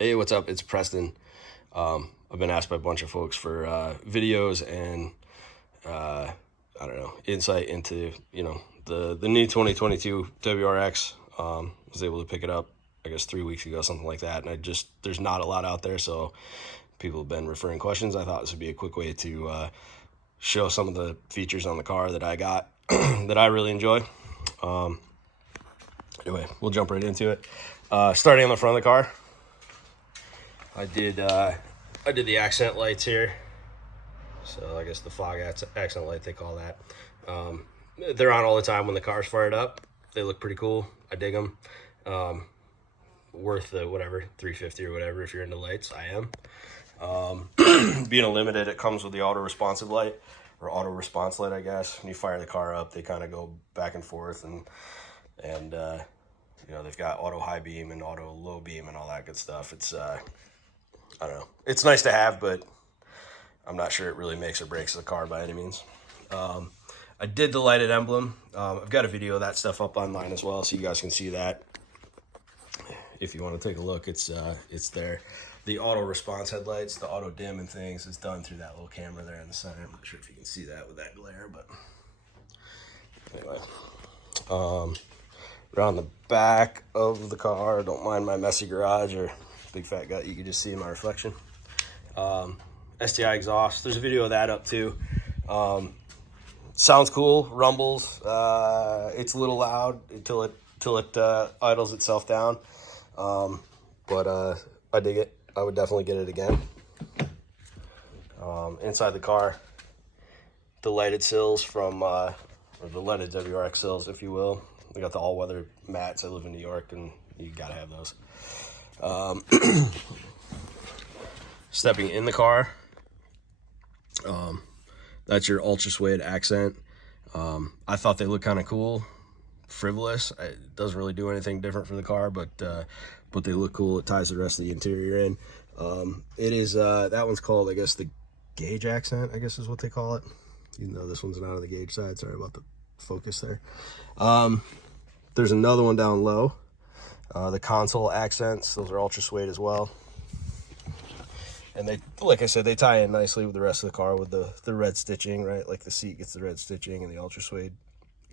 Hey, what's up? It's Preston. I've been asked by a bunch of folks for videos and I don't know, insight into the new 2022 WRX. Was able to pick it up, I guess 3 weeks ago, something like that. And there's not a lot out there, so people have been referring questions. I thought this would be a quick way to show some of the features on the car that I got that I really enjoy. Anyway, we'll jump right into it. Starting on the front of the car, I did the accent lights here. So I guess the fog accent light, they call that. They're on all the time when the car's fired up. They look pretty cool. I dig them. Worth the whatever, $350 or whatever if you're into lights. I am. Being a limited, it comes with the auto responsive light, or auto response light, I guess. When you fire the car up, they kind of go back and forth, and they've got auto high beam and auto low beam and all that good stuff. It's I don't know. It's nice to have, but I'm not sure it really makes or breaks the car by any means. I did the lighted emblem. I've got a video of that stuff up online as well, so you guys can see that. If you want to take a look, it's there. The auto response headlights, the auto dim and things, is done through that little camera there in the center. I'm not sure if you can see that with that glare, but anyway. Around the back of the car, don't mind my messy garage or big fat gut, you can just see in my reflection. STI exhaust, there's a video of that up too. Sounds cool, rumbles. It's a little loud until it idles itself down. But I dig it. I would definitely get it again. Inside the car, the lighted sills from, or the lighted WRX sills, if you will. They got the all-weather mats. I live in New York, and you gotta have those. Stepping in the car, that's your ultra suede accent. I thought they looked kind of cool, frivolous. It doesn't really do anything different for the car, but they look cool. It ties the rest of the interior in. It is that one's called, I guess, the gauge accent, I guess is what they call it, even though this one's not on the gauge side. Sorry about the focus there. There's another one down low, the console accents. Those are ultra suede as well, and they, like I said, they tie in nicely with the rest of the car with the red stitching, right? Like the seat gets the red stitching and the ultra suede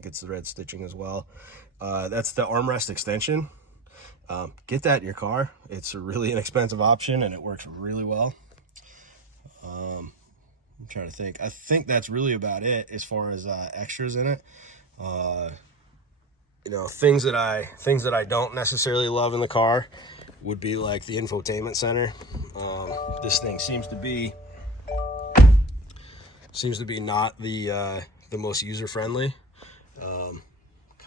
gets the red stitching as well. That's the armrest extension. Get that in your car. It's a really inexpensive option and it works really well. I'm trying to think. I think that's really about it as far as extras in it. Things that I don't necessarily love in the car would be like the infotainment center. This thing seems to be not the most user friendly. Kind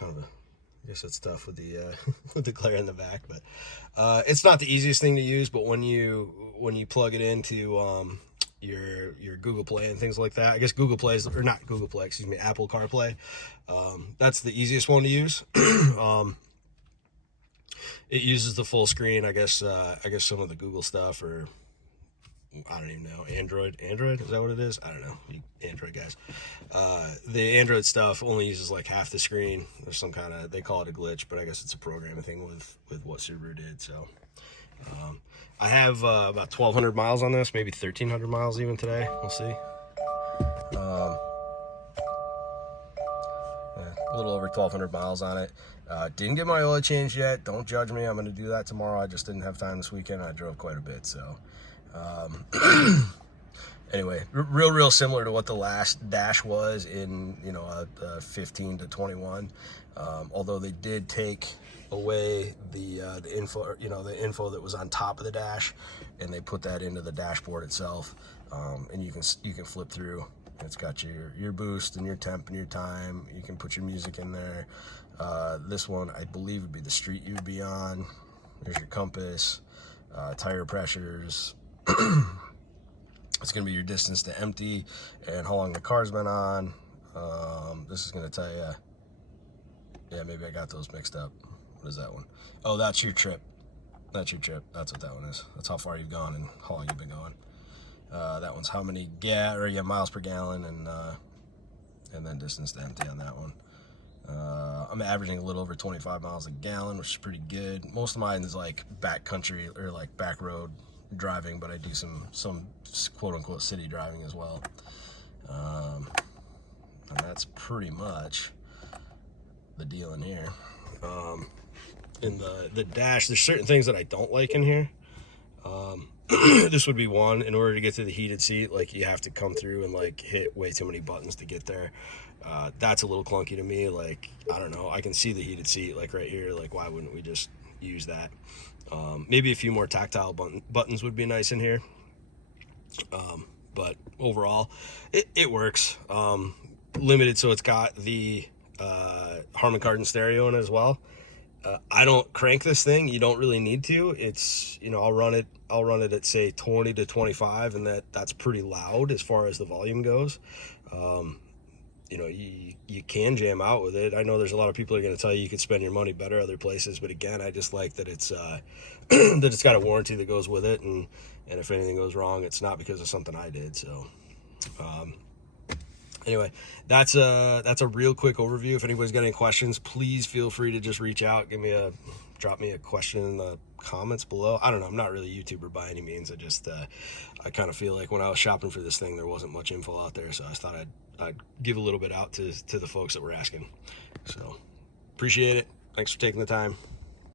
of I guess it's tough with the with the glare in the back, but it's not the easiest thing to use. But when you plug it into your Google Play and things like that, I guess Google Play is, or not Google Play, excuse me, Apple CarPlay. That's the easiest one to use. It uses the full screen. I guess some of the Google stuff, or I don't even know, Android, is that what it is? I don't know, you Android guys. The Android stuff only uses like half the screen. There's some kind of, they call it a glitch, but I guess it's a programming thing with what Subaru did. So I have about 1,200 miles on this, maybe 1,300 miles even today. We'll see. A little over 1,200 miles on it. Didn't get my oil changed yet. Don't judge me. I'm going to do that tomorrow. I just didn't have time this weekend. I drove quite a bit, so anyway, real similar to what the last dash was in, a 15 to 21. Although they did take away the info, the info that was on top of the dash, and they put that into the dashboard itself. And you can flip through. It's got your boost and your temp and your time. You can put your music in there. This one, I believe, would be the street you'd be on. There's your compass, tire pressures. It's going to be your distance to empty and how long the car's been on. This is going to tell you, yeah, maybe I got those mixed up. What is that one? Oh, that's your trip. That's your trip. That's what that one is. That's how far you've gone and how long you've been going. That one's how many miles per gallon, and then distance to empty on that one. I'm averaging a little over 25 miles a gallon, which is pretty good. Most of mine is like back country or like back road driving, but I do some quote unquote city driving as well. And that's pretty much the deal in here. In the dash, there's certain things that I don't like in here. This would be one. In order to get to the heated seat, like, you have to come through and like hit way too many buttons to get there. That's a little clunky to me. Like, I don't know, I can see the heated seat like right here. Like, why wouldn't we just use that? Maybe a few more tactile buttons would be nice in here. But overall, it works. Limited, so it's got the Harman Kardon stereo in it as well. I don't crank this thing. You don't really need to. It's, you know, I'll run it at say 20 to 25, and that's pretty loud as far as the volume goes. You know, you can jam out with it. I know there's a lot of people who are going to tell you could spend your money better other places, but again, I just like that it's that it's got a warranty that goes with it, and if anything goes wrong, it's not because of something I did. So anyway, that's a real quick overview. If anybody's got any questions, please feel free to just reach out, drop me a question in the comments below. I don't know, I'm not really a YouTuber by any means. I kind of feel like when I was shopping for this thing, there wasn't much info out there, so I thought I'd give a little bit out to the folks that were asking. So appreciate it. Thanks for taking the time.